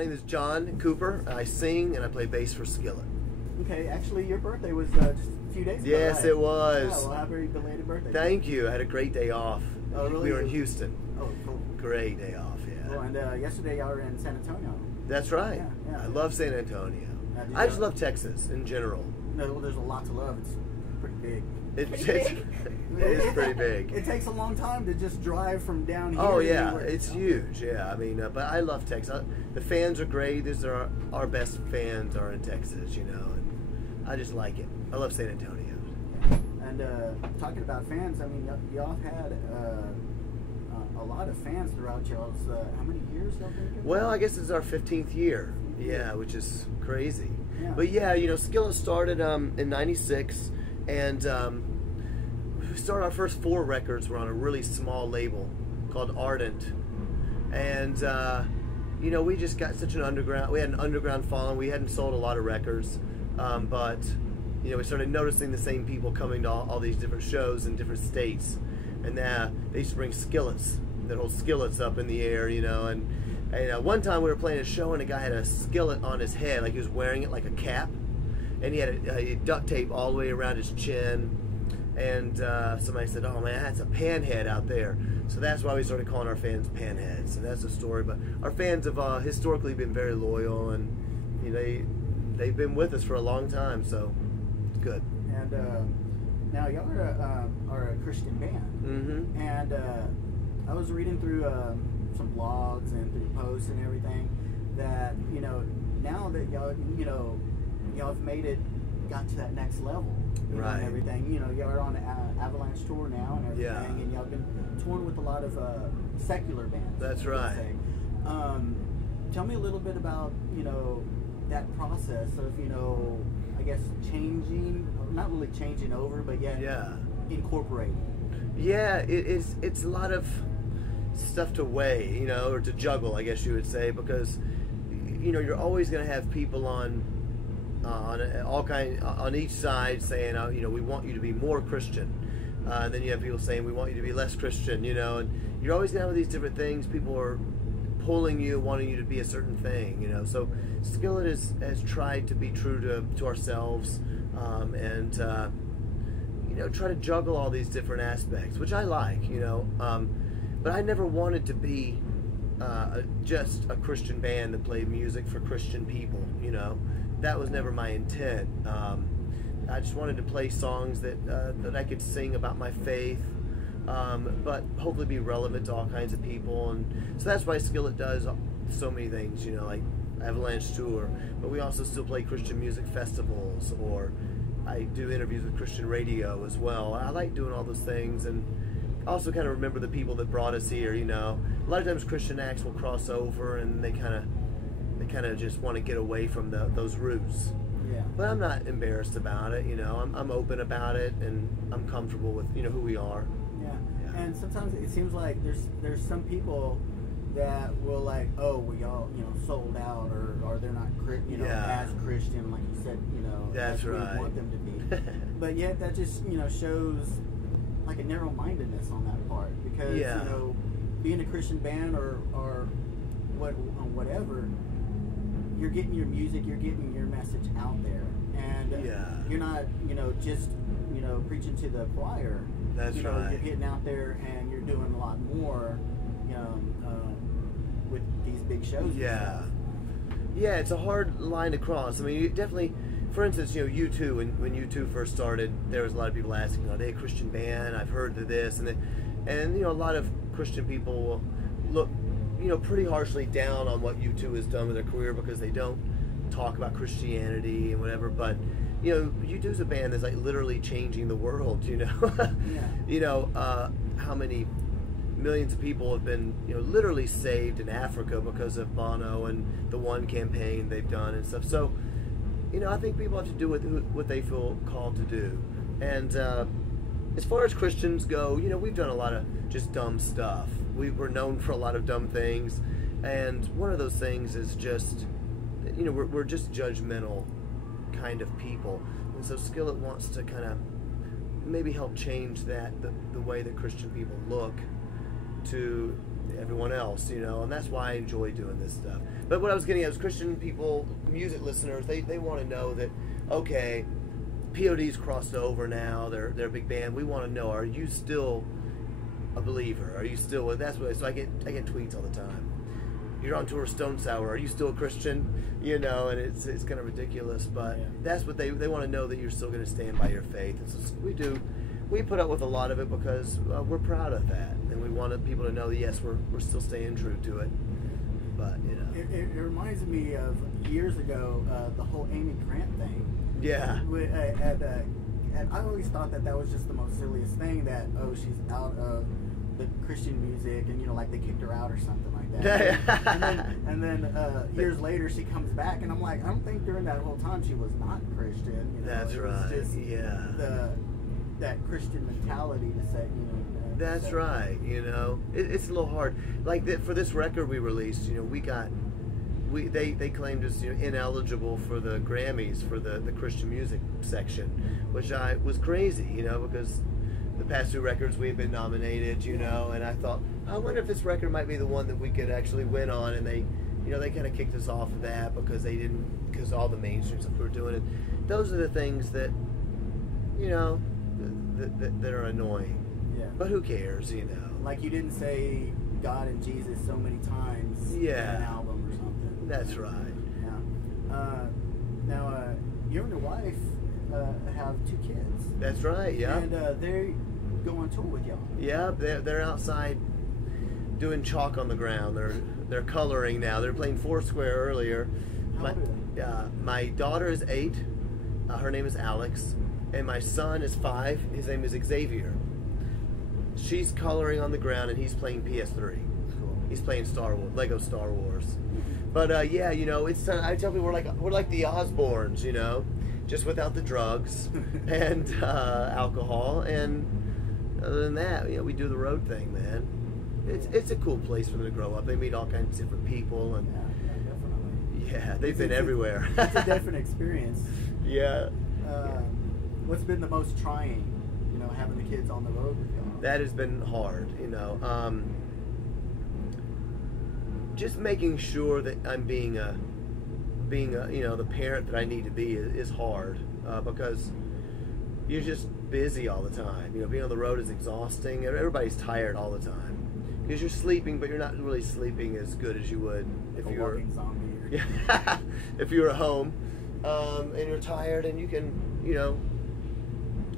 My name is John Cooper. I sing and I play bass for Skillet. Okay, actually your birthday was just a few days ago. Yes, right? it was. Yeah, well, happy belated birthday. Thank you. I had a great day off. Oh, really? We were in Houston. Oh, cool. Great day off, yeah. Cool. And yesterday y'all were in San Antonio. That's right. Yeah. I love San Antonio. I just love Texas in general. No, well, there's a lot to love. It's pretty big. It is pretty big. It takes a long time to just drive from down here. Oh yeah, it's huge. Yeah, I mean, but I love Texas. The fans are great. These are our best fans are in Texas, you know, and I just like it. I love San Antonio. And talking about fans, I mean, y'all had a lot of fans throughout y'all's. How many years y'all been doing? Well, I guess it's our 15th year. Yeah, which is crazy. Yeah. But yeah, you know, Skillet started in '96. And we started our first 4 records were on a really small label called Ardent. And, you know, we just got such an underground, we had an underground following. We hadn't sold a lot of records, but, you know, we started noticing the same people coming to all these different shows in different states. And they used to bring skillets, that hold skillets up in the air, you know. And one time we were playing a show and a guy had a skillet on his head, like he was wearing it like a cap. And he had a duct tape all the way around his chin. And somebody said, oh man, that's a panhead out there. So that's why we started calling our fans panheads. And that's the story. But our fans have historically been very loyal, and you know, they've been with us for a long time, so it's good. And now y'all are a Christian band. Mm-hmm. And I was reading through some blogs and through posts and everything that, you know, now that y'all, you know, y'all have got to that next level, right? And everything, you know, y'all are on the Avalanche tour now and everything, yeah. And y'all been touring with a lot of secular bands. That's right. Tell me a little bit about, you know, that process of, you know, I guess changing, not really changing over, but yet incorporating. Yeah, it's a lot of stuff to weigh, you know, or to juggle, I guess you would say, because you know, you're always going to have people on each side saying, you know, we want you to be more Christian. And then you have people saying, we want you to be less Christian, you know, and you're always going to have these different things. People are pulling you, wanting you to be a certain thing, you know. So Skillet has tried to be true to ourselves, and you know, try to juggle all these different aspects, which I like, you know. But I never wanted to be just a Christian band that played music for Christian people, you know. That was never my intent. I just wanted to play songs that I could sing about my faith, but hopefully be relevant to all kinds of people. And so that's why Skillet does so many things, you know, like Avalanche Tour. But we also still play Christian music festivals, or I do interviews with Christian radio as well. I like doing all those things, and also kind of remember the people that brought us here, you know. A lot of times Christian acts will cross over, and they kind of just want to get away from those roots. Yeah. But I'm not embarrassed about it, you know. I'm open about it, and I'm comfortable with, you know, who we are. Yeah. And sometimes it seems like there's some people that will like, oh, well, y'all, you know, sold out, or they're not, you know, as Christian, like you said, you know. That's right. We want them to be. But yet that just, you know, shows like a narrow-mindedness on that part, because you know, being a Christian band or whatever, you're getting your music, you're getting your message out there, and you're not, you know, just, you know, preaching to the choir. That's you know, right. You're getting out there and you're doing a lot more, you know, with these big shows. Yeah, yeah, it's a hard line to cross. I mean, you definitely, for instance, you know, U2, when U2 first started, there was a lot of people asking, are they a Christian band? I've heard of this, and you know, a lot of Christian people will look, you know, pretty harshly down on what U2 has done with their career because they don't talk about Christianity and whatever. But you know, U2's a band that's like literally changing the world. You know, you know, how many millions of people have been, you know, literally saved in Africa because of Bono and the One campaign they've done and stuff. So, you know, I think people have to do what they feel called to do. And as far as Christians go, you know, we've done a lot of just dumb stuff. We were known for a lot of dumb things, and one of those things is just, you know, we're just judgmental kind of people. And so Skillet wants to kind of maybe help change that, the way that Christian people look to everyone else, you know, and that's why I enjoy doing this stuff. But what I was getting at was Christian people, music listeners, they want to know that, okay, POD's crossed over now, they're a big band. We want to know, are you still a believer? Are you still, that's what, so I get tweets all the time. You're on tour with Stone Sour, are you still a Christian? You know, and it's kind of ridiculous, but that's what they want to know, that you're still going to stand by your faith. And so we put up with a lot of it because we're proud of that, and we wanted people to know that yes, we're still staying true to it. But you know, it reminds me of years ago, the whole Amy Grant thing. Yeah. And I always thought that was just the most silliest thing, that she's out of the Christian music, and you know, like they kicked her out or something like that. and then years later she comes back, and I'm like, I don't think during that whole time she was not Christian. You know? That's right. Just that Christian mentality to say, you know. That's right. You know, it's a little hard. Like for this record we released, you know, they claimed us, you know, ineligible for the Grammys for the Christian music section, which was crazy, you know, because the past 2 records we've been nominated, you know, and I thought, I wonder if this record might be the one that we could actually win on, and they, you know, they kind of kicked us off of that because all the mainstream stuff we were doing, and those are the things that, you know, that are annoying. Yeah. But who cares, you know? Like you didn't say God and Jesus so many times in an album or something. That's right. Yeah. Now, you and your wife have 2 kids. That's right, yeah. And they go on tour with y'all. Yeah, they're outside doing chalk on the ground. They're coloring now. They're playing Foursquare earlier. How old are they? My daughter is 8. Her name is Alex. And my son is 5. His name is Xavier. She's coloring on the ground, and he's playing PS3. Cool. He's playing Lego Star Wars. But yeah, you know, it's I tell people we're like the Osbournes, you know, just without the drugs and alcohol. And other than that, you know, we do the road thing, man. It's a cool place for them to grow up. They meet all kinds of different people, and definitely. Yeah, they've been everywhere. It's a different experience. Yeah. What's been the most trying, you know, having the kids on the road with y'all? That has been hard, you know. Just making sure that I'm being a you know, the parent that I need to be is hard because you're just busy all the time. You know, being on the road is exhausting. Everybody's tired all the time because you're sleeping, but you're not really sleeping as good as you would if you were walking zombie. Yeah, if you were at home and you're tired, and you can, you know,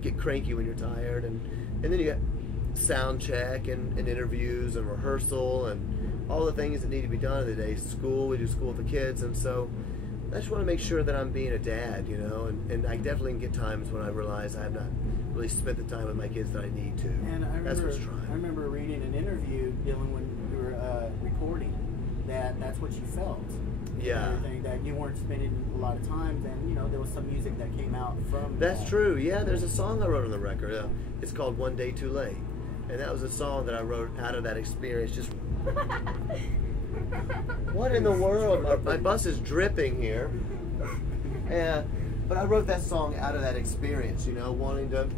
get cranky when you're tired, and then you get sound check and interviews and rehearsal and all the things that need to be done in the day. School, we do school with the kids, and so I just want to make sure that I'm being a dad, you know, and I definitely get times when I realize I have not really spent the time with my kids that I need to. And that's what's trying. I remember reading an interview, Dylan, when we were recording, that's what you felt. Yeah. Everything, that you weren't spending a lot of time, then, you know, there was some music that came out from That's true. Yeah, there's a song I wrote on the record. It's called One Day Too Late. And that was a song that I wrote out of that experience. Just what in the world? My bus is dripping here. But I wrote that song out of that experience, you know, wanting to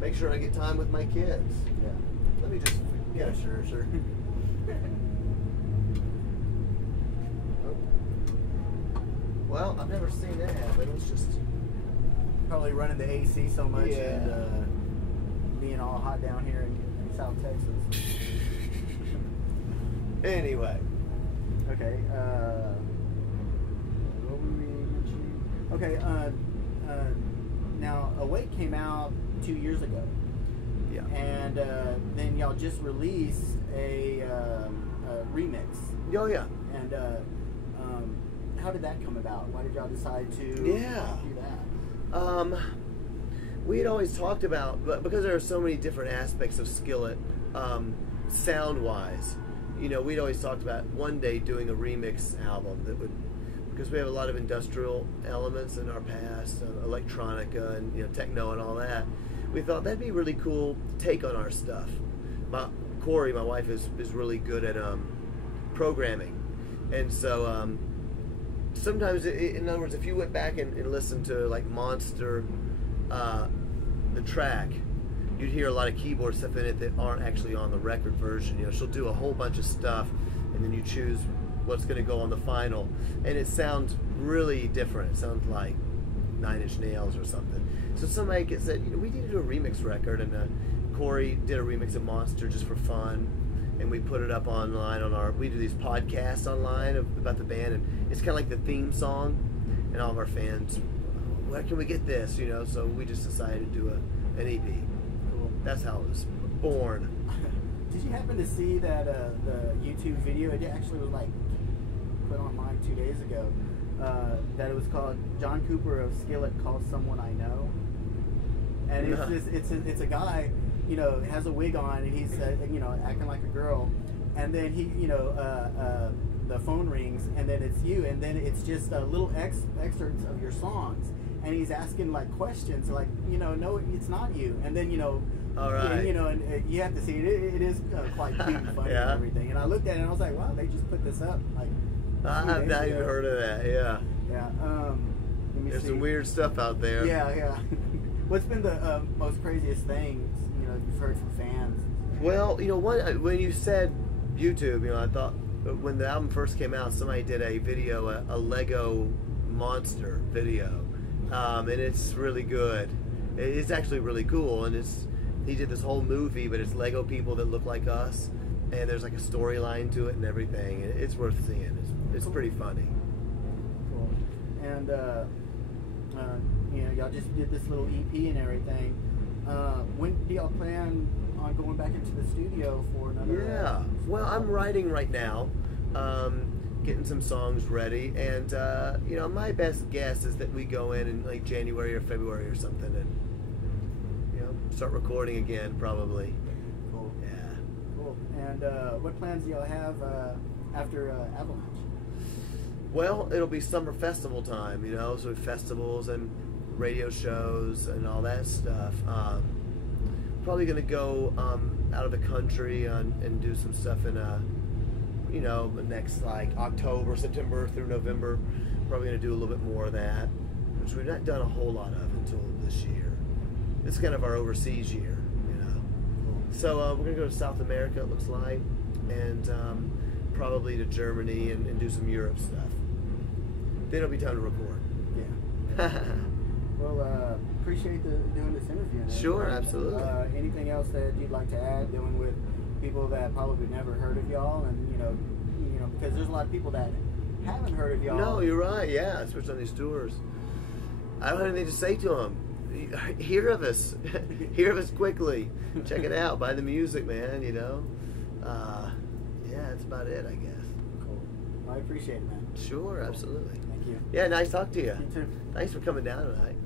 make sure I get time with my kids. Yeah. Let me just get it. Sure. Well, I've never seen that happen. It's just probably running the AC so much and being all hot down here in South Texas. Anyway. Okay. What were we mentioning? Okay. Now, Awake came out 2 years ago. Yeah. And then y'all just released a remix. Oh yeah. And how did that come about? Why did y'all decide to do that? We had always talked about, but because there are so many different aspects of Skillet, sound-wise, you know, we'd always talked about one day doing a remix album that would, because we have a lot of industrial elements in our past, electronica and, you know, techno and all that. We thought that'd be really cool take on our stuff. Corey, my wife, is really good at programming, and so sometimes, in other words, if you went back and listened to like Monster, the track, you'd hear a lot of keyboard stuff in it that aren't actually on the record version. You know, she'll do a whole bunch of stuff, and then you choose what's going to go on the final, and it sounds really different. It sounds like Nine Inch Nails or something. So somebody said, you know, we need to do a remix record, and Corey did a remix of Monster just for fun, and we put it up online on we do these podcasts online about the band, and it's kind of like the theme song, and all of our fans, where can we get this, you know? So we just decided to do an EP. Cool. That's how it was born. Did you happen to see that the YouTube video? It actually was like put online 2 days ago. That it was called John Cooper of Skillet Calls Someone I Know, and it's a guy, you know, has a wig on, and he's you know, acting like a girl, and then he, you know, the phone rings, and then it's you, and then it's just little excerpts of your songs, and he's asking like questions, like, you know, no, it's not you, and then, you know, all right, and, you know, and you have to see it. It is quite cute and funny and everything. And I looked at it and I was like, wow, they just put this up like. I've not even heard of that. Yeah. Yeah. There's some weird stuff out there. Yeah. What's been the most craziest thing, you know, you've heard from fans? Well, you know, when you said YouTube, you know, I thought when the album first came out, somebody did a video, a Lego monster video, and it's really good. It's actually really cool, and he did this whole movie, but it's Lego people that look like us, and there's like a storyline to it and everything. It's worth seeing. It's pretty funny. Cool. And you know, y'all just did this little EP and everything. When do y'all plan on going back into the studio for another? Yeah. Well, I'm writing right now, getting some songs ready, and you know, my best guess is that we go in like January or February or something, and you know, start recording again probably. Cool. Yeah. Cool. And what plans do y'all have after Avalanche? Well, it'll be summer festival time, you know, so festivals and radio shows and all that stuff. Probably going to go out of the country and do some stuff in, you know, next like October, September through November. Probably going to do a little bit more of that, which we've not done a whole lot of until this year. It's kind of our overseas year, you know. So we're going to go to South America, it looks like, and probably to Germany and do some Europe stuff. Then it'll be time to record. Yeah. Well, appreciate doing this interview. Sure, absolutely. Anything else that you'd like to add, dealing with people that probably never heard of y'all, and you know, because there's a lot of people that haven't heard of y'all. No, you're right. Yeah, especially on these tours. I don't have anything to say to them. Hear of us. Hear of us quickly. Check it out. Buy the music, man. You know. Yeah, that's about it, I guess. Cool. Well, I appreciate it, man. Sure, absolutely. Thank you. Yeah, nice talking to you. You too. Thanks for coming down tonight.